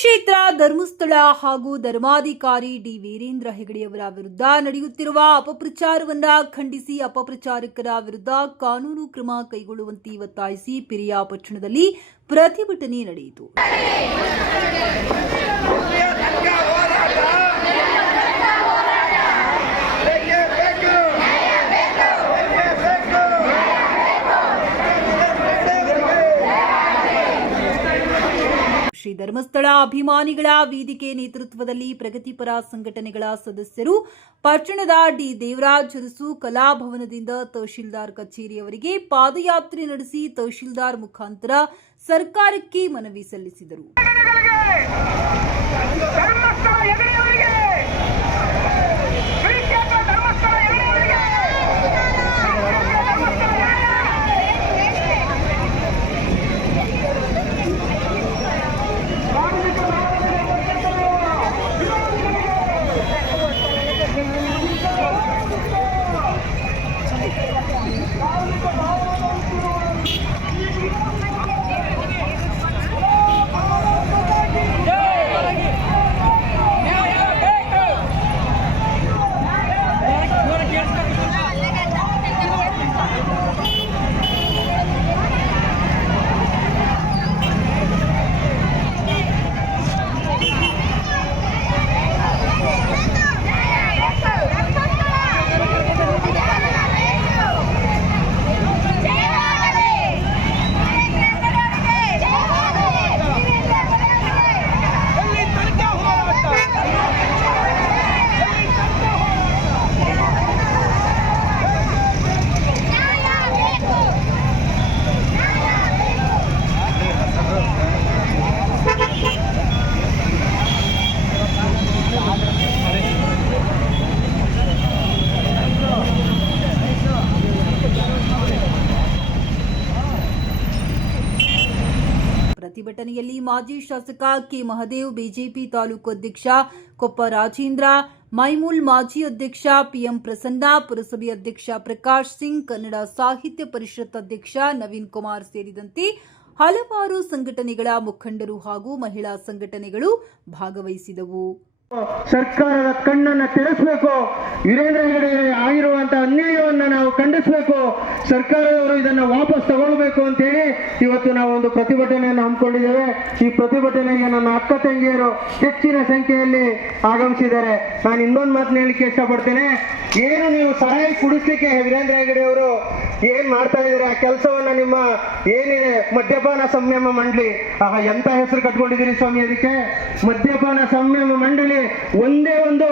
ಕ್ಷೇತ್ರ ಧರ್ಮಸ್ಥಳ ಹಾಗೂ ಧರ್ಮಾಧಿಕಾರಿ ಡಿ ವೀರೇಂದ್ರ ಹೆಗಡೆಯವರ ವಿರುದ್ಧ ನಡೆಯುತ್ತಿರುವ ಅಪಪ್ರಚಾರವನ್ನ ಖಂಡಿಸಿ ಅಪಪ್ರಚಾರಕರ ವಿರುದ್ಧ ಕಾನೂನು ಕ್ರಮ ಕೈಗೊಳ್ಳುವಂತೆ ಒತ್ತಾಯಿಸಿ ಪಿರಿಯಾಪಟ್ಟಣದಲ್ಲಿ ಪ್ರತಿಭಟನೆ ನಡೆಯಿತು. ಶ್ರೀ ಧರ್ಮಸ್ಥಳ ಅಭಿಮಾನಿಗಳ ವೇದಿಕೆ ನೇತೃತ್ವದಲ್ಲಿ ಪ್ರಗತಿಪರ ಸಂಘಟನೆಗಳ ಸದಸ್ಯರು ಪಟ್ಟಣದ ಡಿ ದೇವರಾಜ್ ಅರಸು ಕಲಾಭವನದಿಂದ ತಹಶೀಲ್ದಾರ್ ಕಚೇರಿಯವರೆಗೆ ಪಾದಯಾತ್ರೆ ನಡೆಸಿ ತಹಶೀಲ್ದಾರ್ ಮುಖಾಂತರ ಸರ್ಕಾರಕ್ಕೆ ಮನವಿ ಸಲ್ಲಿಸಿದರು. ಪ್ರತಿಭಟನೆಯಲ್ಲಿ ಮಾಜಿ ಶಾಸಕ ಕೆ ಮಹದೇವ್, ಬಿಜೆಪಿ ತಾಲೂಕು ಅಧ್ಯಕ್ಷ ಕೊಪ್ಪ ರಾಜೇಂದ್ರ, ಮೈಮೂಲ್ ಮಾಜಿ ಅಧ್ಯಕ್ಷ ಪಿಎಂ ಪ್ರಸನ್ನ, ಪುರಸಭೆ ಅಧ್ಯಕ್ಷ ಪ್ರಕಾಶ್ ಸಿಂಗ್, ಕನ್ನಡ ಸಾಹಿತ್ಯ ಪರಿಷತ್ ಅಧ್ಯಕ್ಷ ನವೀನ್ ಕುಮಾರ್ ಸೇರಿದಂತೆ ಹಲವಾರು ಸಂಘಟನೆಗಳ ಮುಖಂಡರು ಹಾಗೂ ಮಹಿಳಾ ಸಂಘಟನೆಗಳು ಭಾಗವಹಿಸಿದವು. ಸರ್ಕಾರದ ಕಣ್ಣನ್ನು ತೆರೆಸಬೇಕು. ವೀರೇಂದ್ರ ಹೆಗಡೆ ಆಗಿರುವಂತಹ ಅನ್ಯಾಯವನ್ನು ನಾವು ಖಂಡಿಸಬೇಕು. ಸರ್ಕಾರದವರು ಇದನ್ನು ವಾಪಸ್ ತಗೊಳ್ಬೇಕು ಅಂತ ಹೇಳಿ ಇವತ್ತು ನಾವು ಒಂದು ಪ್ರತಿಭಟನೆಯನ್ನು ಹಮ್ಮಿಕೊಂಡಿದ್ದೇವೆ. ಈ ಪ್ರತಿಭಟನೆಗೆ ನನ್ನ ಅಕ್ಕ ತಂಗಿಯರು ಹೆಚ್ಚಿನ ಸಂಖ್ಯೆಯಲ್ಲಿ ಆಗಮಿಸಿದ್ದಾರೆ. ನಾನು ಇನ್ನೊಂದು ಮಾತನ್ನ ಹೇಳಲಿಕ್ಕೆ ಇಷ್ಟಪಡ್ತೇನೆ. ಏನು ನೀವು ಸಹಾಯ ಕುಡಿಸ್ಲಿಕ್ಕೆ ವೀರೇಂದ್ರ ಹೆಗಡೆ ಅವರು ಏನ್ ಮಾಡ್ತಾ ಇದ್ದೀರಾ ಆ ಕೆಲಸವನ್ನ, ನಿಮ್ಮ ಏನಿದೆ ಮದ್ಯಪಾನ ಸಂಯಮ ಮಂಡಳಿ, ಎಂತ ಹೆಸರು ಕಟ್ಕೊಂಡಿದ್ದೀರಿ ಸ್ವಾಮಿ ಅದಕ್ಕೆ. ಮದ್ಯಪಾನ ಸಂಯಮ ಮಂಡಳಿ ಒಂದೇ ಒಂದು